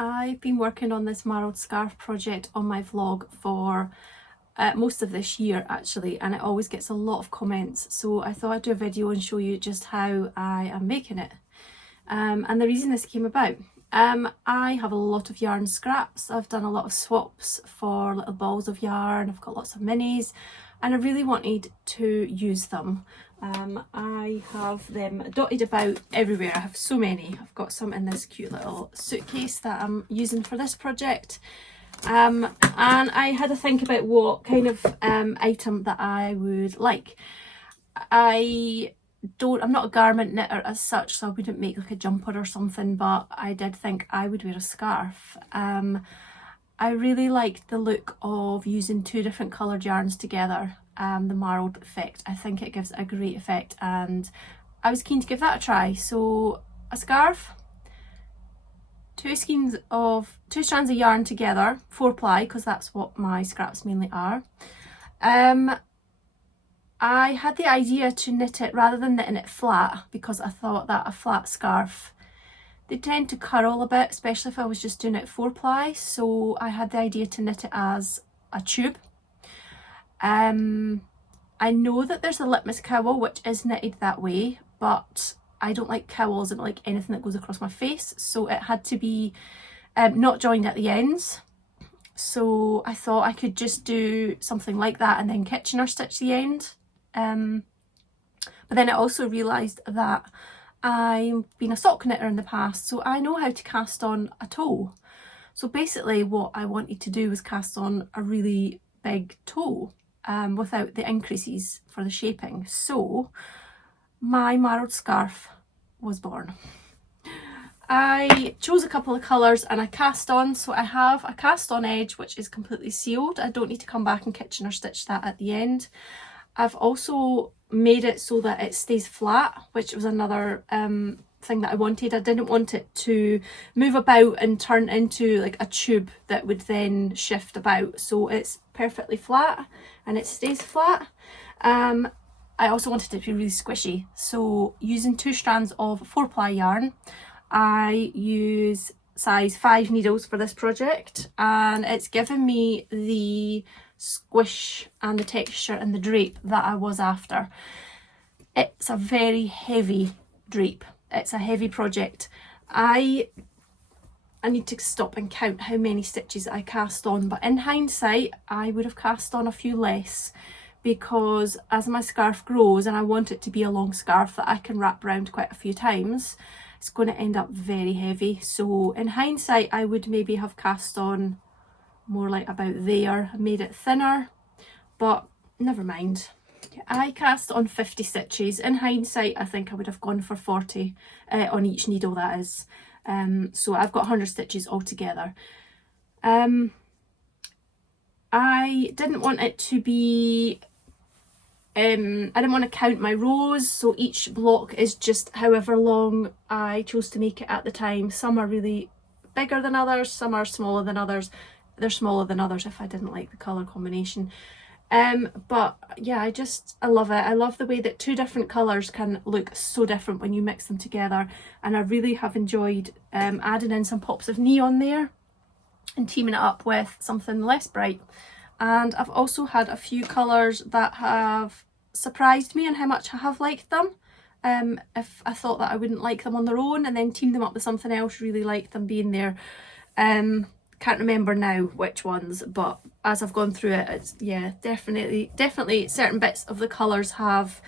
I've been working on this marled scarf project on my vlog for most of this year actually, and it always gets a lot of comments, so I thought I'd do a video and show you just how I am making it. And the reason this came about, I have a lot of yarn scraps. I've done a lot of swaps for little balls of yarn, I've got lots of minis, and I really wanted to use them. I have them dotted about everywhere. I have so many. I've got some in this cute little suitcase that I'm using for this project. And I had to think about what kind of item that I would like. I'm not a garment knitter as such, so I wouldn't make like a jumper or something, but I did think I would wear a scarf. I really liked the look of using two different coloured yarns together, the marled effect. I think it gives a great effect and I was keen to give that a try. So a scarf, two strands of yarn together, 4-ply, because that's what my scraps mainly are. I had the idea to knit it rather than knitting it flat, because I thought that a flat scarf, they tend to curl a bit, especially if I was just doing it 4-ply. So I had the idea to knit it as a tube. I know that there's a litmus cowl which is knitted that way, but I don't like cowls. I don't like anything that goes across my face, so it had to be not joined at the ends. So I thought I could just do something like that and then Kitchener stitch the end. But then I also realised that I've been a sock knitter in the past, so I know how to cast on a toe. So basically what I wanted to do was cast on a really big toe without the increases for the shaping. So my marled scarf was born. I chose a couple of colours and I cast on, so I have a cast on edge which is completely sealed. I don't need to come back and Kitchener stitch that at the end. I've also made it so that it stays flat, which was another thing that I wanted. I didn't want it to move about and turn into like a tube that would then shift about, so it's perfectly flat and it stays flat. I also wanted it to be really squishy, so using 2 strands of 4-ply yarn, I use size 5 needles for this project, and it's given me the squish and the texture and the drape that I was after. It's a very heavy drape. It's a heavy project. I need to stop and count how many stitches I cast on, but in hindsight I would have cast on a few less, because as my scarf grows and I want it to be a long scarf that I can wrap around quite a few times, it's going to end up very heavy. So in hindsight I would maybe have cast on more like about there, made it thinner, but never mind. I cast on 50 stitches. In hindsight I think I would have gone for 40 on each needle, that is. So I've got 100 stitches altogether. I didn't want it to be I didn't want to count my rows, so each block is just however long I chose to make it at the time. Some are really bigger than others, some are smaller than others. They're smaller than others if I didn't like the colour combination. But yeah, I love it. I love the way that 2 different colours can look so different when you mix them together, and I really have enjoyed adding in some pops of neon there and teaming it up with something less bright. And I've also had a few colours that have surprised me in how much I have liked them. If I thought that I wouldn't like them on their own, and then teamed them up with something else, really liked them being there. Can't remember now which ones, but as I've gone through it, it's, yeah, definitely certain bits of the colours have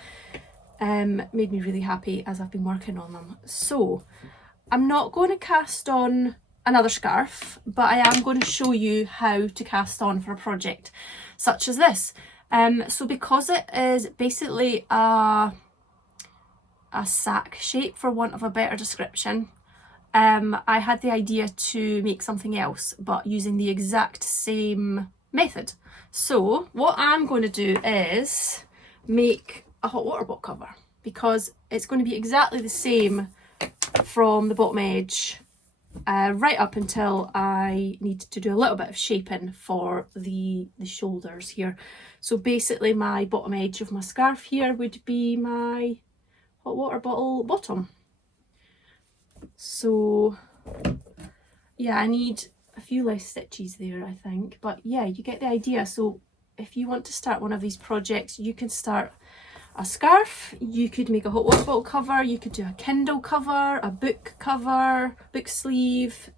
made me really happy as I've been working on them. So I'm not going to cast on another scarf, but I am going to show you how to cast on for a project such as this. So because it is basically a sack shape, for want of a better description, I had the idea to make something else, but using the exact same method. So what I'm going to do is make a hot water bottle cover, because it's going to be exactly the same from the bottom edge right up until I need to do a little bit of shaping for the shoulders here. So basically my bottom edge of my scarf here would be my hot water bottle bottom. So yeah, I need a few less stitches there, I think, but yeah, you get the idea. So if you want to start one of these projects, you can start a scarf, you could make a hot water bottle cover, you could do a Kindle cover, a book cover, book sleeve,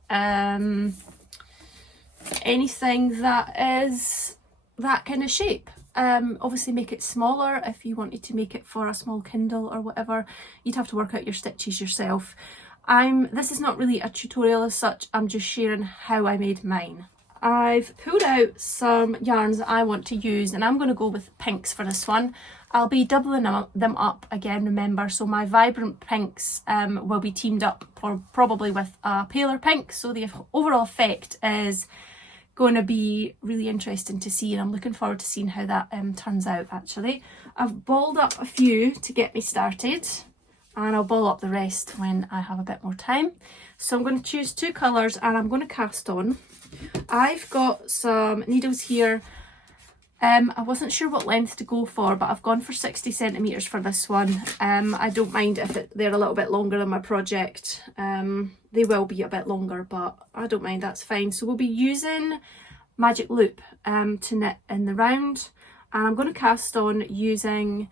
anything that is that kind of shape. Obviously make it smaller if you wanted to make it for a small Kindle or whatever. You'd have to work out your stitches yourself. This is not really a tutorial as such, I'm just sharing how I made mine. I've pulled out some yarns that I want to use, and I'm going to go with pinks for this one. I'll be doubling them up again, remember, so my vibrant pinks will be teamed up probably with a paler pink, so the overall effect is going to be really interesting to see, and I'm looking forward to seeing how that turns out actually. I've balled up a few to get me started, and I'll ball up the rest when I have a bit more time. So I'm going to choose 2 colours and I'm going to cast on. I've got some needles here. I wasn't sure what length to go for, but I've gone for 60 centimetres for this one. I don't mind if they're a little bit longer than my project. They will be a bit longer, but I don't mind, that's fine. So we'll be using magic loop to knit in the round, and I'm going to cast on using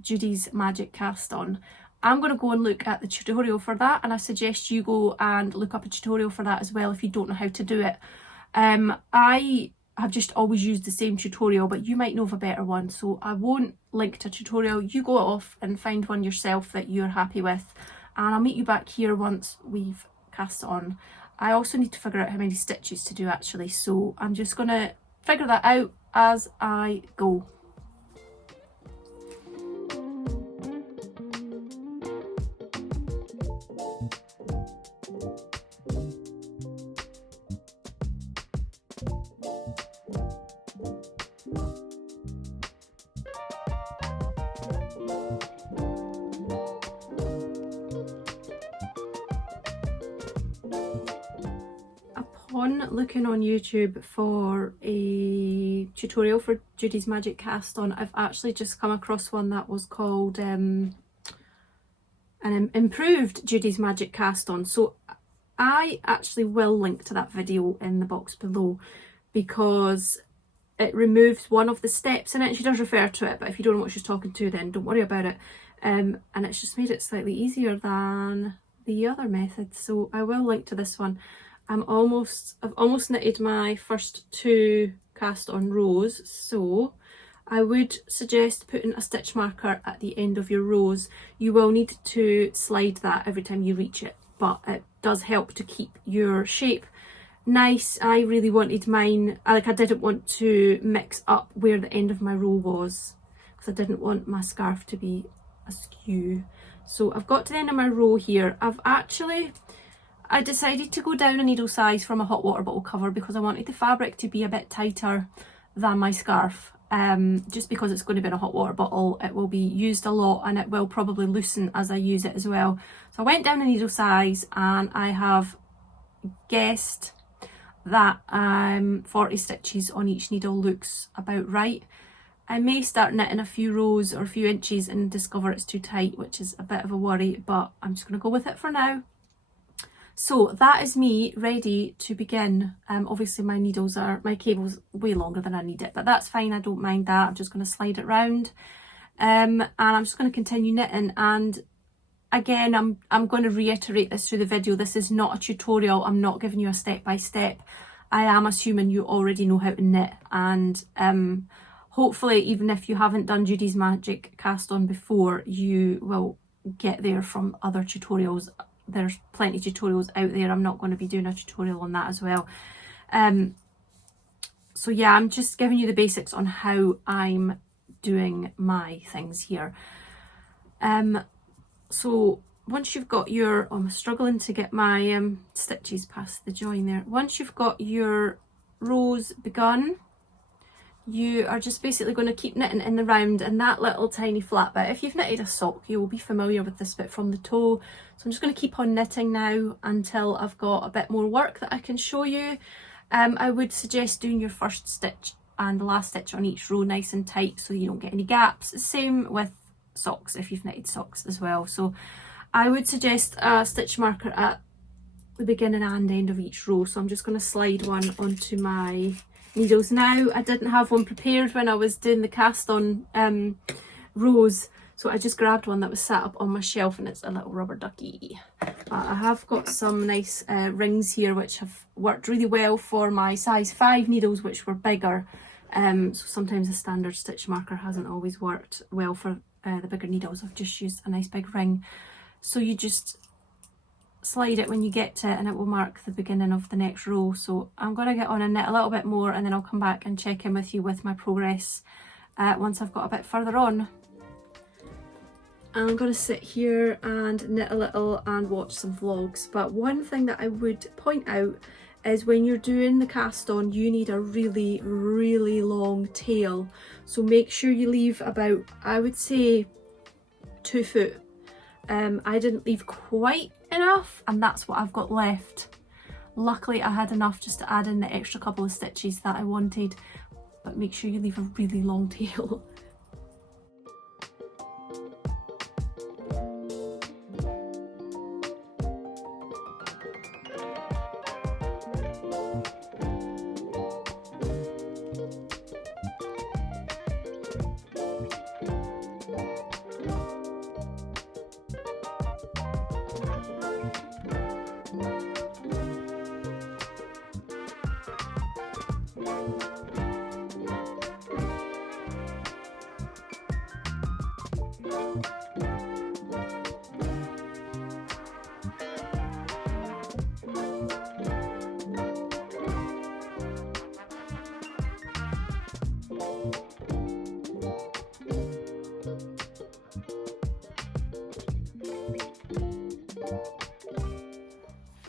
Judy's Magic Cast On. I'm going to go and look at the tutorial for that, and I suggest you go and look up a tutorial for that as well if you don't know how to do it. I have just always used the same tutorial, but you might know of a better one, so I won't link to a tutorial. You go off and find one yourself that you're happy with, and I'll meet you back here once we've cast it on. I also need to figure out how many stitches to do actually, so I'm just going to figure that out as I go. Upon looking on YouTube for a tutorial for Judy's Magic Cast On, I've actually just come across one that was called an improved Judy's Magic Cast On. So I actually will link to that video in the box below, because it removes one of the steps in it. She does refer to it, but if you don't know what she's talking to, then don't worry about it. And it's just made it slightly easier than the other method, so I will link to this one. I've almost knitted my first 2 cast on rows, so I would suggest putting a stitch marker at the end of your rows. You will need to slide that every time you reach it, but it does help to keep your shape nice. I really wanted mine, I didn't want to mix up where the end of my row was, because I didn't want my scarf to be askew. So I've got to the end of my row here. I decided to go down a needle size from a hot water bottle cover because I wanted the fabric to be a bit tighter than my scarf. Just because it's going to be in a hot water bottle, it will be used a lot and it will probably loosen as I use it as well. So I went down a needle size, and I have guessed that 40 stitches on each needle looks about right. I may start knitting a few rows or a few inches and discover it's too tight, which is a bit of a worry, but I'm just going to go with it for now. So that is me ready to begin. Obviously my cable's way longer than I need it, but that's fine, I don't mind that. I'm just going to slide it round, and I'm just going to continue knitting. And again, I'm going to reiterate this through the video, this is not a tutorial, I'm not giving you a step by step. I am assuming you already know how to knit, and hopefully even if you haven't done Judy's Magic Cast On before, you will get there from other tutorials. There's plenty of tutorials out there. I'm not going to be doing a tutorial on that as well. So yeah, I'm just giving you the basics on how I'm doing my things here. So once you've got your, I'm struggling to get my stitches past the join there. Once you've got your rows begun, you are just basically going to keep knitting in the round and that little tiny flat bit. If you've knitted a sock, you will be familiar with this bit from the toe. So I'm just going to keep on knitting now until I've got a bit more work that I can show you. I would suggest doing your first stitch and the last stitch on each row nice and tight so you don't get any gaps. Same with socks if you've knitted socks as well. So I would suggest a stitch marker at the beginning and end of each row. So I'm just going to slide one onto my needles now. I didn't have one prepared when I was doing the cast on rows, so I just grabbed one that was sat up on my shelf, and it's a little rubber ducky. I have got some nice rings here which have worked really well for my size 5 needles, which were bigger, so sometimes a standard stitch marker hasn't always worked well for the bigger needles. I've just used a nice big ring. So you just slide it when you get to it and it will mark the beginning of the next row. So I'm going to get on and knit a little bit more, and then I'll come back and check in with you with my progress once I've got a bit further on. I'm going to sit here and knit a little and watch some vlogs. But one thing that I would point out is when you're doing the cast on, you need a really, really long tail. So make sure you leave about, I would say, 2 foot. I didn't leave quite enough, and that's what I've got left. Luckily I had enough just to add in the extra couple of stitches that I wanted, but make sure you leave a really long tail.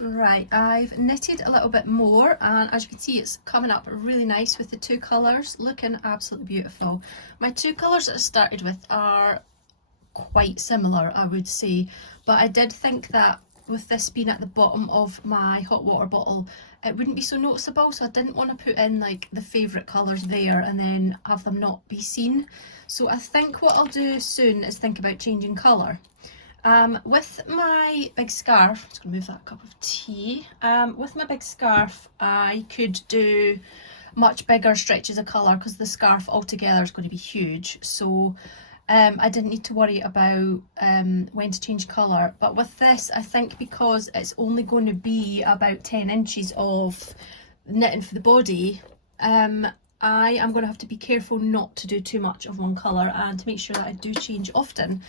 Right, I've knitted a little bit more, and as you can see it's coming up really nice with the 2 colours, looking absolutely beautiful. My 2 colours that I started with are quite similar, I would say, but I did think that with this being at the bottom of my hot water bottle it wouldn't be so noticeable, so I didn't want to put in like the favourite colours there and then have them not be seen. So I think what I'll do soon is think about changing colour. With my big scarf, I'm just going to move that cup of tea. With my big scarf, I could do much bigger stretches of colour because the scarf altogether is going to be huge. So I didn't need to worry about when to change colour. But with this, I think because it's only going to be about 10 inches of knitting for the body, I am going to have to be careful not to do too much of one colour and to make sure that I do change often.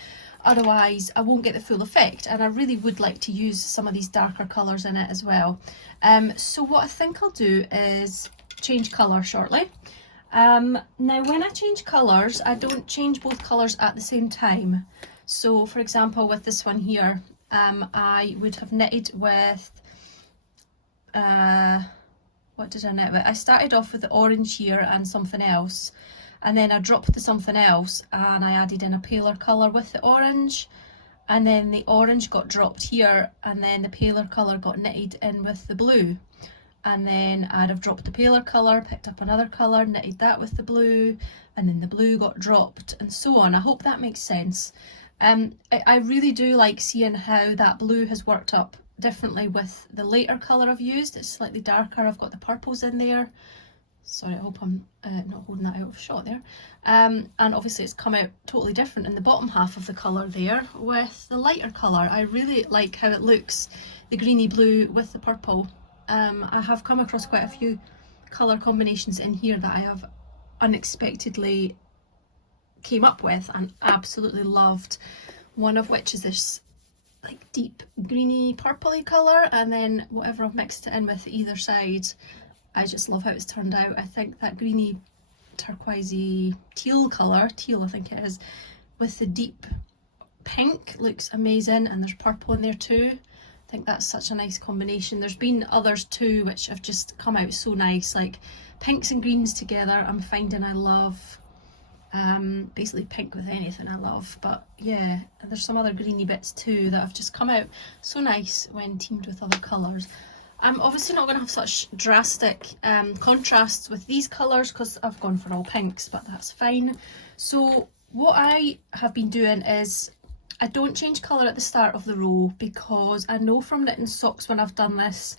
Otherwise I won't get the full effect, and I really would like to use some of these darker colours in it as well. So what I think I'll do is change colour shortly. Now when I change colours, I don't change both colours at the same time. So for example with this one here, I would have knitted with, what did I knit with? I started off with the orange here and something else, and then I dropped the something else and I added in a paler colour with the orange, and then the orange got dropped here and then the paler colour got knitted in with the blue, and then I'd have dropped the paler colour, picked up another colour, knitted that with the blue, and then the blue got dropped, and so on. I hope that makes sense. I really do like seeing how that blue has worked up differently with the later colour I've used. It's slightly darker, I've got the purples in there. Sorry, I hope I'm not holding that out of shot there. And obviously it's come out totally different in the bottom half of the colour there with the lighter colour. I really like how it looks, the greeny blue with the purple. I have come across quite a few colour combinations in here that I have unexpectedly came up with and absolutely loved. One of which is this like deep greeny purpley colour, and then whatever I've mixed it in with either side. I just love how it's turned out. I think that greeny turquoisey teal colour, teal I think it is, with the deep pink. Looks amazing, and there's purple in there too. I think that's such a nice combination. There's been others too which have just come out so nice, like pinks and greens together. I'm finding I love basically pink with anything I love, but yeah, and there's some other greeny bits too that have just come out so nice when teamed with other colours. I'm obviously not going to have such drastic contrasts with these colours because I've gone for all pinks, but that's fine. So what I have been doing is I don't change colour at the start of the row, because I know from knitting socks when I've done this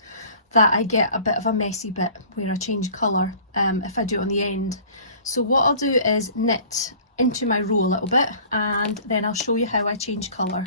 that I get a bit of a messy bit where I change colour if I do it on the end. So what I'll do is knit into my row a little bit, and then I'll show you how I change colour.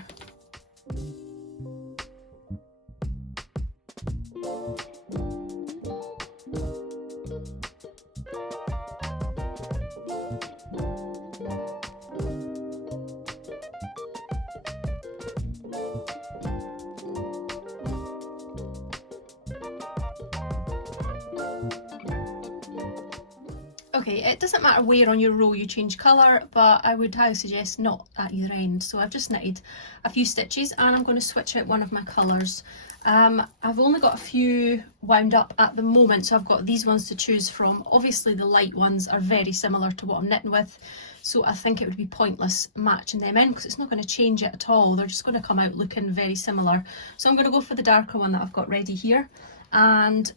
Okay, it doesn't matter where on your row you change colour, but I would highly suggest not at either end. So I've just knitted a few stitches and I'm going to switch out one of my colours. I've only got a few wound up at the moment, so I've got these ones to choose from. Obviously the light ones are very similar to what I'm knitting with, so I think it would be pointless matching them in because it's not going to change it at all. They're just going to come out looking very similar. So I'm going to go for the darker one that I've got ready here, and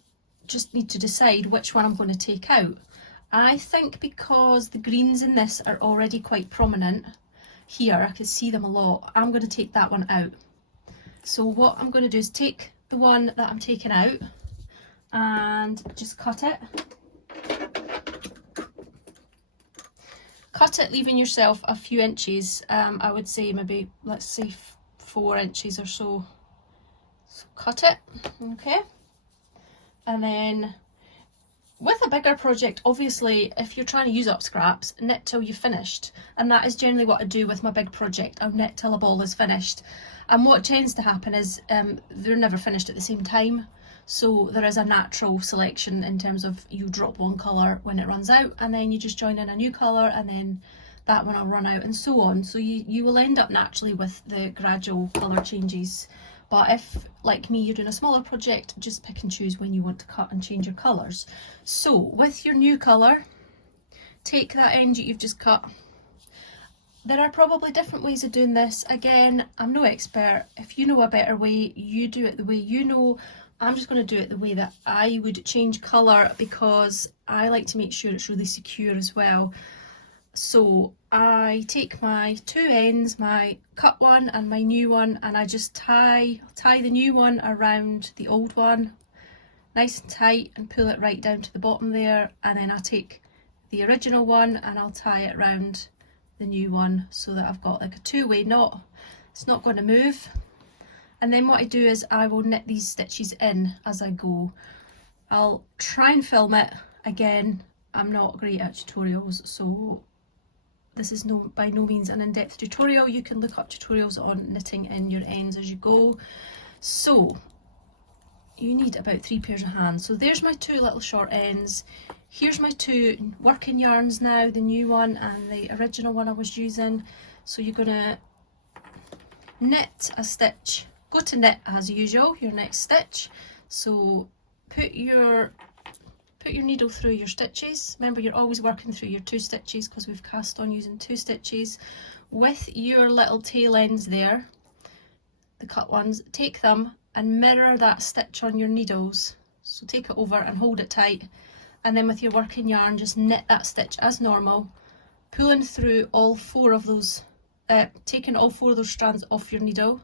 just need to decide which one I'm going to take out. I think because the greens in this are already quite prominent here, I can see them a lot, I'm going to take that one out. So what I'm going to do is take the one that I'm taking out and just cut it. Cut it, leaving yourself a few inches, I would say maybe, let's say 4 inches or so. So cut it, okay? And then with a bigger project, obviously, if you're trying to use up scraps, knit till you've finished. And that is generally what I do with my big project. I'll knit till a ball is finished. And what tends to happen is they're never finished at the same time. So there is a natural selection in terms of you drop one colour when it runs out, and then you just join in a new colour, and then that one will run out, and so on. So you will end up naturally with the gradual colour changes. But if, like me, you're doing a smaller project, just pick and choose when you want to cut and change your colours. So with your new colour, take that end that you've just cut. There are probably different ways of doing this. Again, I'm no expert. If you know a better way, you do it the way you know. I'm just going to do it the way that I would change colour, because I like to make sure it's really secure as well. So I take my two ends, my cut one and my new one, and I just tie the new one around the old one nice and tight and pull it right down to the bottom there, and then I take the original one and I'll tie it around the new one so that I've got like a two-way knot. It's not going to move. And then what I do is I will knit these stitches in as I go. I'll try and film it. Again, I'm not great at tutorials, so this is by no means an in-depth tutorial. You can look up tutorials on knitting in your ends as you go. So you need about 3 pairs of hands. So there's my two little short ends. Here's my two working yarns now, the new one and the original one I was using. So you're gonna knit a stitch, go to knit as usual, your next stitch. So put your needle through your stitches. Remember, you're always working through your 2 stitches because we've cast on using 2 stitches. With your little tail ends there, the cut ones, take them and mirror that stitch on your needles. So take it over and hold it tight, and then with your working yarn just knit that stitch as normal, pulling through all 4 of those, taking all 4 of those strands off your needle,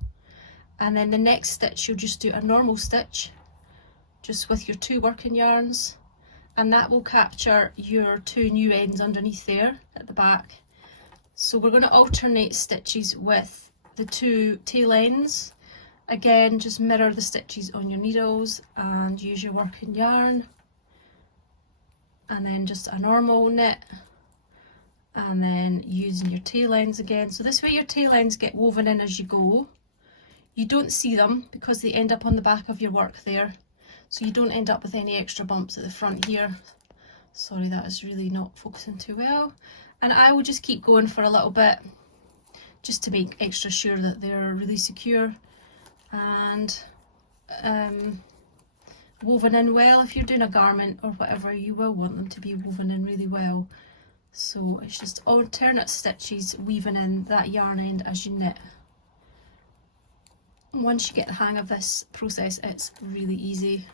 and then the next stitch you'll just do a normal stitch just with your 2 working yarns, and that will capture your 2 new ends underneath there at the back. So we're going to alternate stitches with the 2 tail ends. Again, just mirror the stitches on your needles and use your working yarn, and then just a normal knit, and then using your tail ends again. So this way your tail ends get woven in as you go. You don't see them because they end up on the back of your work there, so you don't end up with any extra bumps at the front here. Sorry, that is really not focusing too well. And I will just keep going for a little bit just to make extra sure that they're really secure and woven in well. If you're doing a garment or whatever, you will want them to be woven in really well. So it's just alternate stitches weaving in that yarn end as you knit. Once you get the hang of this process, it's really easy.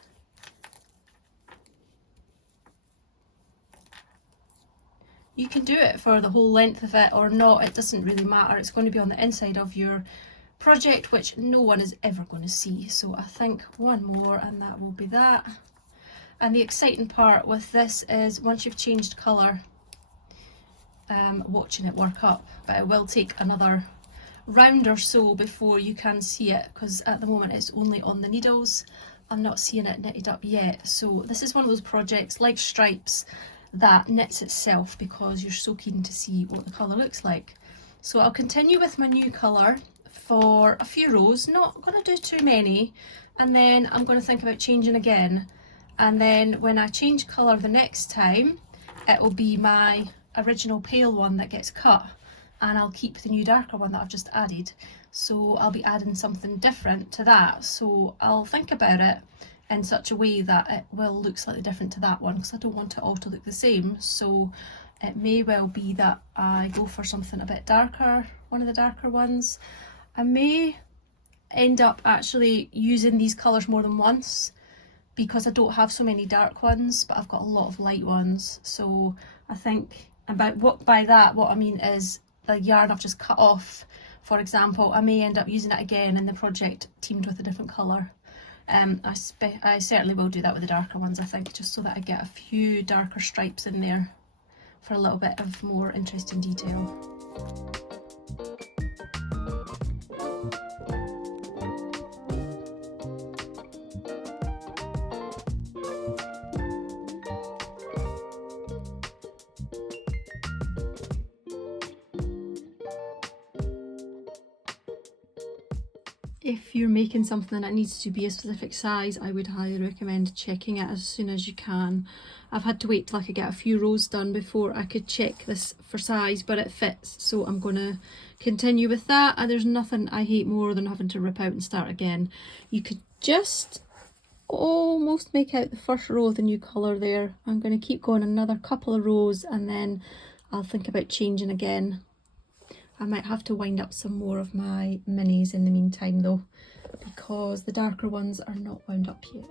You can do it for the whole length of it or not, it doesn't really matter. It's going to be on the inside of your project, which no one is ever going to see. So I think one more and that will be that. And the exciting part with this is once you've changed colour, watching it work up, but it will take another round or so before you can see it, because at the moment it's only on the needles. I'm not seeing it knitted up yet. So this is one of those projects like stripes that knits itself because you're so keen to see what the colour looks like. So I'll continue with my new colour for a few rows, not going to do too many, and then I'm going to think about changing again. And then when I change colour the next time, it will be my original pale one that gets cut, and I'll keep the new darker one that I've just added. So I'll be adding something different to that. So I'll think about it in such a way that it will look slightly different to that one, because I don't want it all to look the same. So it may well be that I go for something a bit darker, one of the darker ones. I may end up actually using these colours more than once because I don't have so many dark ones, but I've got a lot of light ones. So I think by that what I mean is the yarn I've just cut off, for example, I may end up using it again in the project teamed with a different colour. I certainly will do that with the darker ones, I think, just so that I get a few darker stripes in there for a little bit of more interesting detail. If you're making something that needs to be a specific size, I would highly recommend checking it as soon as you can. I've had to wait till I could get a few rows done before I could check this for size, but it fits, so I'm going to continue with that. And there's nothing I hate more than having to rip out and start again. You could just almost make out the first row of the new colour there. I'm going to keep going another couple of rows and then I'll think about changing again. I might have to wind up some more of my minis in the meantime though, because the darker ones are not wound up yet.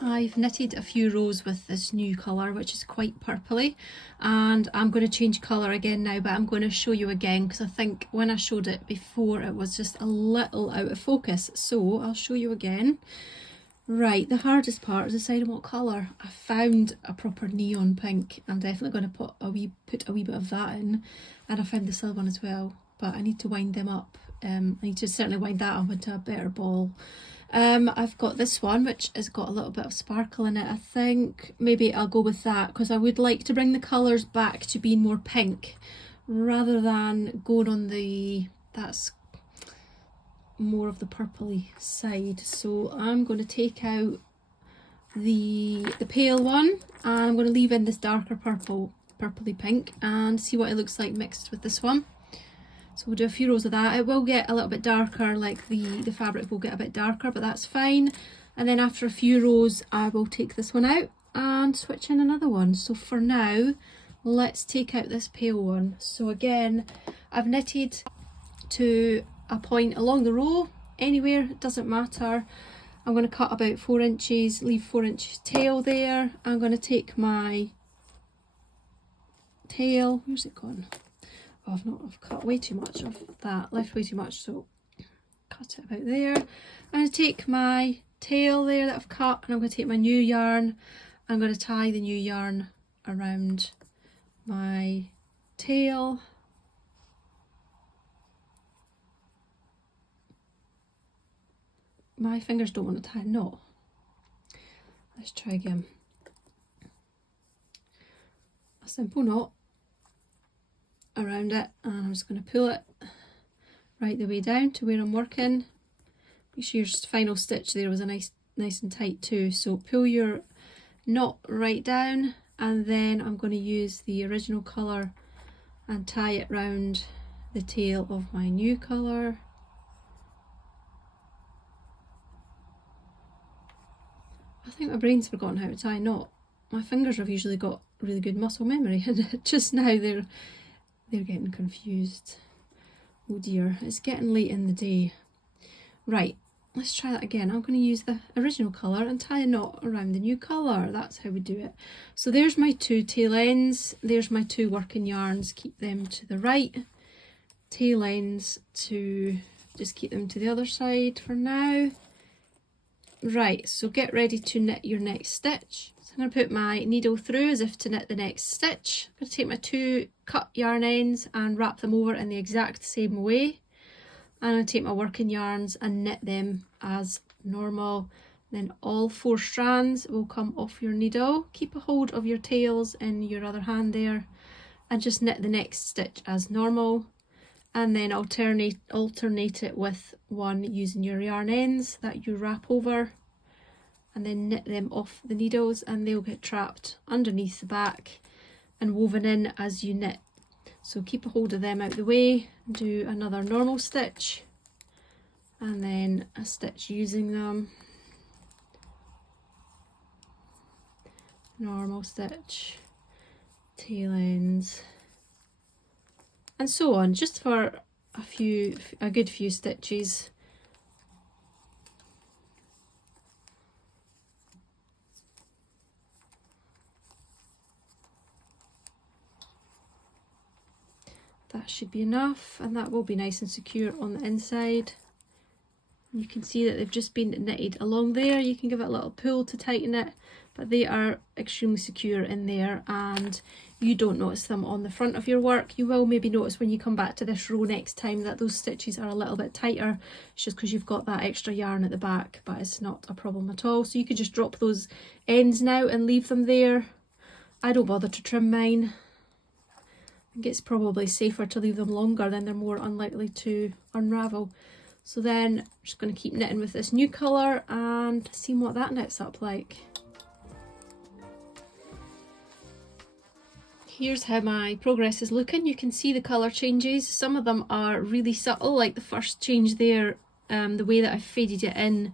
I've knitted a few rows with this new colour, which is quite purpley, and I'm going to change colour again now, but I'm going to show you again because I think when I showed it before it was just a little out of focus, so I'll show you again. Right, the hardest part is deciding what colour. I found a proper neon pink. I'm definitely going to put a wee bit of that in, and I found the silver one as well, but I need to wind them up. I need to certainly wind that up into a better ball. I've got this one which has got a little bit of sparkle in it. I think maybe I'll go with that because I would like to bring the colours back to being more pink rather than going on that's more of the purpley side. So I'm going to take out the pale one and I'm going to leave in this darker purpley pink and see what it looks like mixed with this one. So we'll do a few rows of that. It will get a little bit darker, like the fabric will get a bit darker, but that's fine. And then after a few rows I will take this one out and switch in another one. So for now let's take out this pale one. So again, I've knitted to a point along the row, anywhere, it doesn't matter. I'm going to cut about 4 inches, leave 4 inches tail there. I'm going to take my tail, where's it gone? Oh, I've cut way too much of that, left way too much, so cut it about there. I'm going to take my tail there that I've cut and I'm going to take my new yarn. I'm going to tie the new yarn around my tail. My fingers don't want to tie a knot. Let's try again. A simple knot around it, and I'm just going to pull it right the way down to where I'm working. Make sure your final stitch there was a nice and tight too. So pull your knot right down, and then I'm going to use the original colour and tie it round the tail of my new colour. I think my brain's forgotten how to tie a knot. My fingers have usually got really good muscle memory, and just now they're getting confused. Oh dear, it's getting late in the day. Right, let's try that again. I'm going to use the original colour and tie a knot around the new colour. That's how we do it. So there's my two tail ends. There's my two working yarns. Keep them to the right. Tail ends to just keep them to the other side for now. Right, so get ready to knit your next stitch. So I'm going to put my needle through as if to knit the next stitch. I'm going to take my two cut yarn ends and wrap them over in the exact same way. I'm going to take my working yarns and knit them as normal. Then all 4 strands will come off your needle. Keep a hold of your tails in your other hand there and just knit the next stitch as normal. And then alternate it with one using your yarn ends that you wrap over, and then knit them off the needles, and they'll get trapped underneath the back and woven in as you knit. So keep a hold of them out the way, do another normal stitch and then a stitch using them, normal stitch, tail ends, and so on, just for a good few stitches. That should be enough, and that will be nice and secure on the inside. You can see that they've just been knitted along there. You can give it a little pull to tighten it, but they are extremely secure in there, and you don't notice them on the front of your work. You will maybe notice when you come back to this row next time that those stitches are a little bit tighter. It's just because you've got that extra yarn at the back, but it's not a problem at all. So you could just drop those ends now and leave them there. I don't bother to trim mine. I think it's probably safer to leave them longer, then they're more unlikely to unravel. So then I'm just going to keep knitting with this new colour and see what that knits up like. Here's how my progress is looking. You can see the colour changes. Some of them are really subtle, like the first change there, the way that I faded it in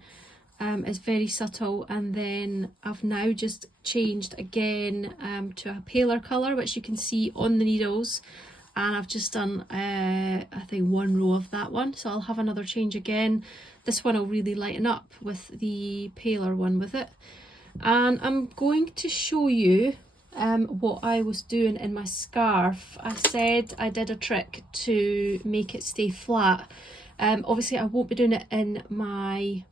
is very subtle, and then I've now just changed again to a paler colour, which you can see on the needles, and I've just done I think 1 row of that one, so I'll have another change again. This one will really lighten up with the paler one with it, and I'm going to show you what I was doing in my scarf. I said I did a trick to make it stay flat. Obviously I won't be doing it in my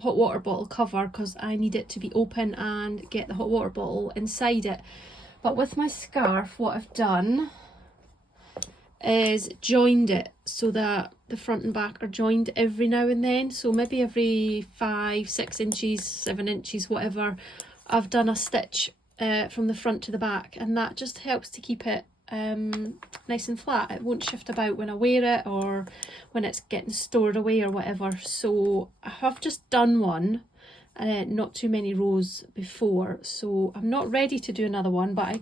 hot water bottle cover because I need it to be open and get the hot water bottle inside it, but with my scarf what I've done is joined it so that the front and back are joined every now and then, so maybe every 5-6 inches, 7 inches, whatever, I've done a stitch from the front to the back, and that just helps to keep it nice and flat. It won't shift about when I wear it or when it's getting stored away or whatever. So I have just done one, not too many rows before, so I'm not ready to do another one, but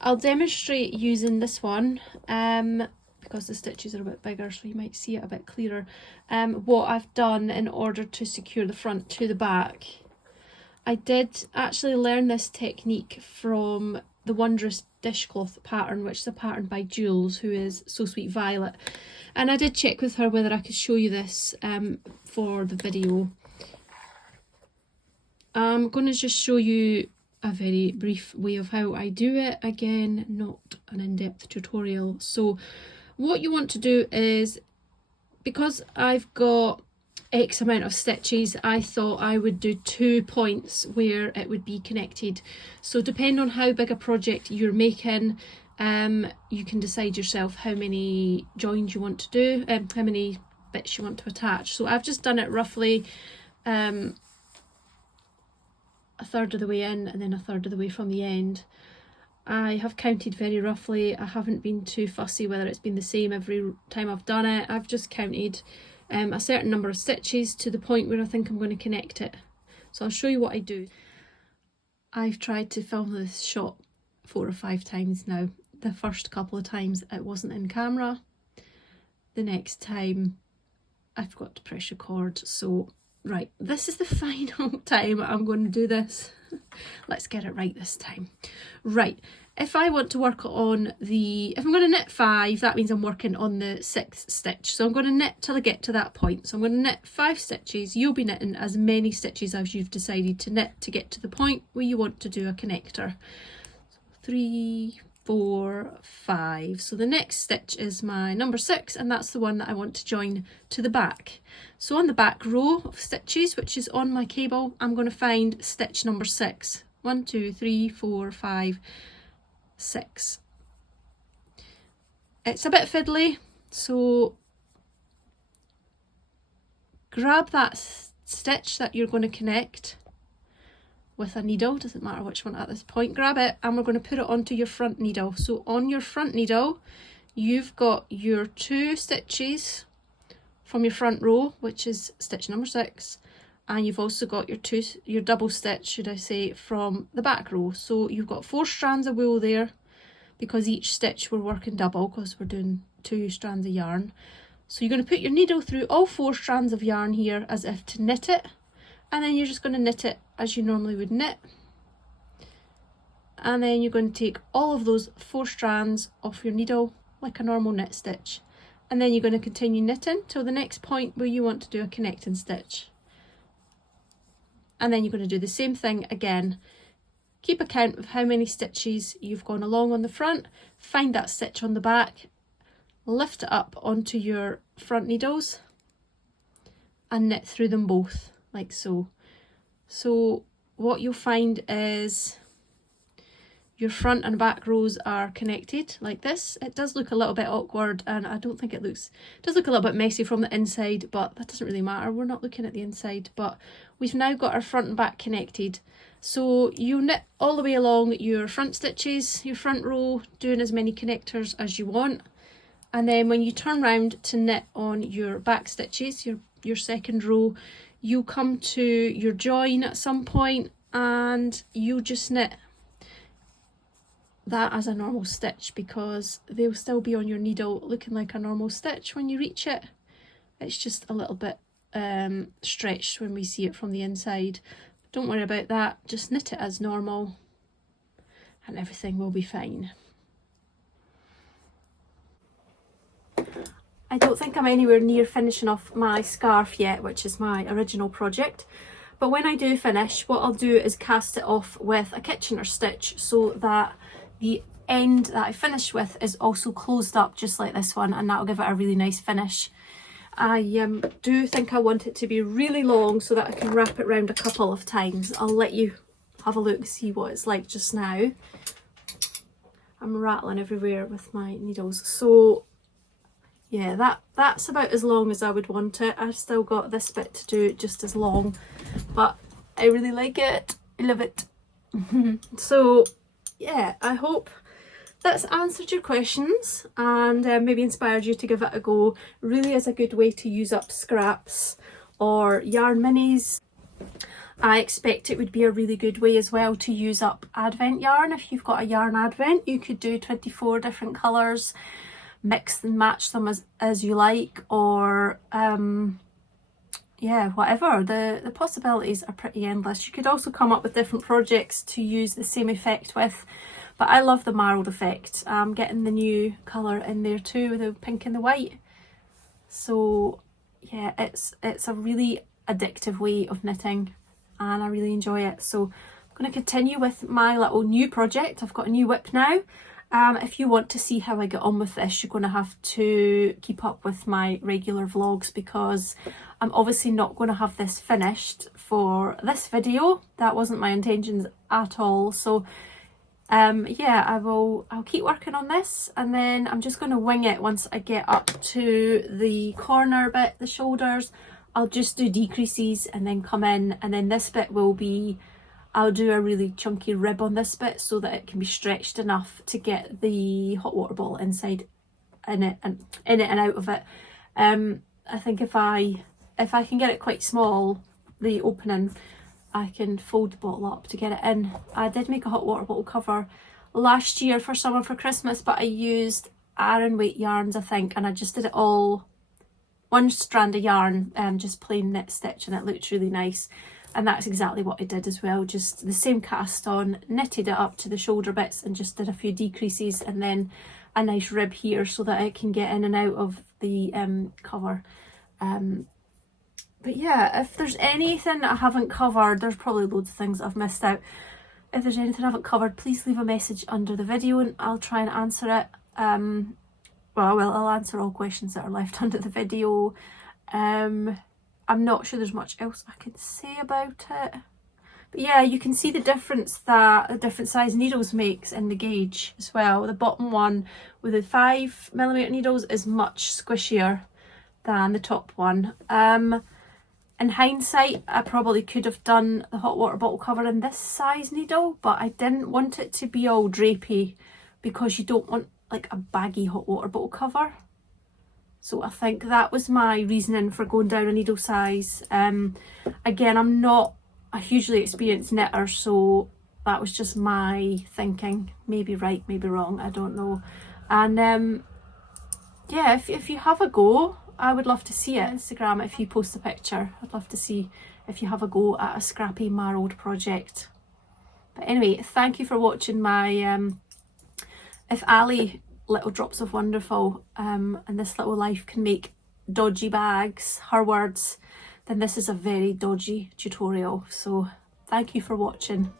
I'll demonstrate using this one because the stitches are a bit bigger, so you might see it a bit clearer, what I've done in order to secure the front to the back. I did actually learn this technique from the Wondrous Dishcloth pattern, which is a pattern by Jules, who is So Sweet Violet, and I did check with her whether I could show you this for the video. I'm going to just show you a very brief way of how I do it, again not an in-depth tutorial. So what you want to do is, because I've got X amount of stitches, I thought I would do 2 points where it would be connected. So depending on how big a project you're making, you can decide yourself how many joins you want to do, how many bits you want to attach. So I've just done it roughly a third of the way in and then a third of the way from the end. I have counted very roughly. I haven't been too fussy whether it's been the same every time I've done it. I've just counted a certain number of stitches to the point where I think I'm going to connect it. So I'll show you what I do. I've tried to film this shot 4 or 5 times now. The first couple of times it wasn't in camera. The next time I forgot to press record. So right, this is the final time I'm going to do this. Let's get it right this time. Right, if I want to work on if I'm going to knit 5, that means I'm working on the 6th stitch. So I'm going to knit till I get to that point. So I'm going to knit 5 stitches. You'll be knitting as many stitches as you've decided to knit to get to the point where you want to do a connector. 3, 4, 5. So the next stitch is my number 6, and that's the one that I want to join to the back. So on the back row of stitches, which is on my cable, I'm going to find stitch number 6. 1, 2, 3, 4, 5, 6. It's a bit fiddly, so grab that stitch that you're going to connect with a needle, doesn't matter which one at this point, grab it and we're going to put it onto your front needle. So on your front needle you've got your 2 stitches from your front row, which is stitch number 6, and you've also got your double stitch, should I say, from the back row. So you've got 4 strands of wool there, because each stitch we're working double because we're doing 2 strands of yarn. So you're going to put your needle through all 4 strands of yarn here as if to knit it, and then you're just going to knit it as you normally would knit, and then you're going to take all of those 4 strands off your needle like a normal knit stitch, and then you're going to continue knitting till the next point where you want to do a connecting stitch, and then you're going to do the same thing again. Keep a count of how many stitches you've gone along on the front, find that stitch on the back, lift it up onto your front needles and knit through them both like so. So what you'll find is your front and back rows are connected like this. It does look a little bit awkward, and I don't think it does look a little bit messy from the inside, but that doesn't really matter. We're not looking at the inside, but we've now got our front and back connected. So you knit all the way along your front stitches, your front row, doing as many connectors as you want. And then when you turn round to knit on your back stitches, your second row, you come to your join at some point and you just knit that as a normal stitch, because they'll still be on your needle looking like a normal stitch when you reach it. It's just a little bit stretched when we see it from the inside. Don't worry about that, just knit it as normal and everything will be fine. I don't think I'm anywhere near finishing off my scarf yet, which is my original project. But when I do finish, what I'll do is cast it off with a Kitchener stitch so that the end that I finish with is also closed up just like this one, and that'll give it a really nice finish. I do think I want it to be really long so that I can wrap it round a couple of times. I'll let you have a look, see what it's like just now. I'm rattling everywhere with my needles. So yeah, that's about as long as I would want it. I've still got this bit to do just as long, but I really like it. I love it. So yeah, I hope that's answered your questions and maybe inspired you to give it a go. Really is a good way to use up scraps or yarn minis. I expect it would be a really good way as well to use up advent yarn. If you've got a yarn advent, you could do 24 different colours, mix and match them as you like, or yeah, whatever. The possibilities are pretty endless. You could also come up with different projects to use the same effect with, but I love the marled effect. I'm getting the new colour in there too, with the pink and the white. So yeah, it's a really addictive way of knitting and I really enjoy it. So I'm going to continue with my little new project. I've got a new whip now. If you want to see how I get on with this, you're going to have to keep up with my regular vlogs, because I'm obviously not going to have this finished for this video. That wasn't my intentions at all. So yeah, I'll keep working on this, and then I'm just going to wing it once I get up to the corner bit, the shoulders. I'll just do decreases and then come in, and then this bit will be, I'll do a really chunky rib on this bit so that it can be stretched enough to get the hot water bottle inside in it and out of it. I think if I can get it quite small, the opening, I can fold the bottle up to get it in. I did make a hot water bottle cover last year for someone for Christmas, but I used Aran weight yarns, I think, and I just did it all one strand of yarn, just plain knit stitch, and it looked really nice. And that's exactly what I did as well, just the same cast on, knitted it up to the shoulder bits and just did a few decreases, and then a nice rib here so that it can get in and out of the cover. But yeah, if there's anything that I haven't covered, there's probably loads of things that I've missed out. If there's anything I haven't covered, please leave a message under the video and I'll try and answer it. Well, I'll answer all questions that are left under the video. I'm not sure there's much else I can say about it. But yeah, you can see the difference that the different size needles makes in the gauge as well. The bottom one with the 5mm needles is much squishier than the top one. In hindsight, I probably could have done the hot water bottle cover in this size needle, but I didn't want it to be all drapey because you don't want like a baggy hot water bottle cover. So I think that was my reasoning for going down a needle size. Again, I'm not a hugely experienced knitter, so that was just my thinking. Maybe right, maybe wrong, I don't know. And yeah, if you have a go, I would love to see it. Instagram, if you post a picture, I'd love to see if you have a go at a Scrappy marled project. But anyway, thank you for watching my if Ali Little Drops of Wonderful and This Little Life can make dodgy bags, her words, then this is a very dodgy tutorial. So thank you for watching.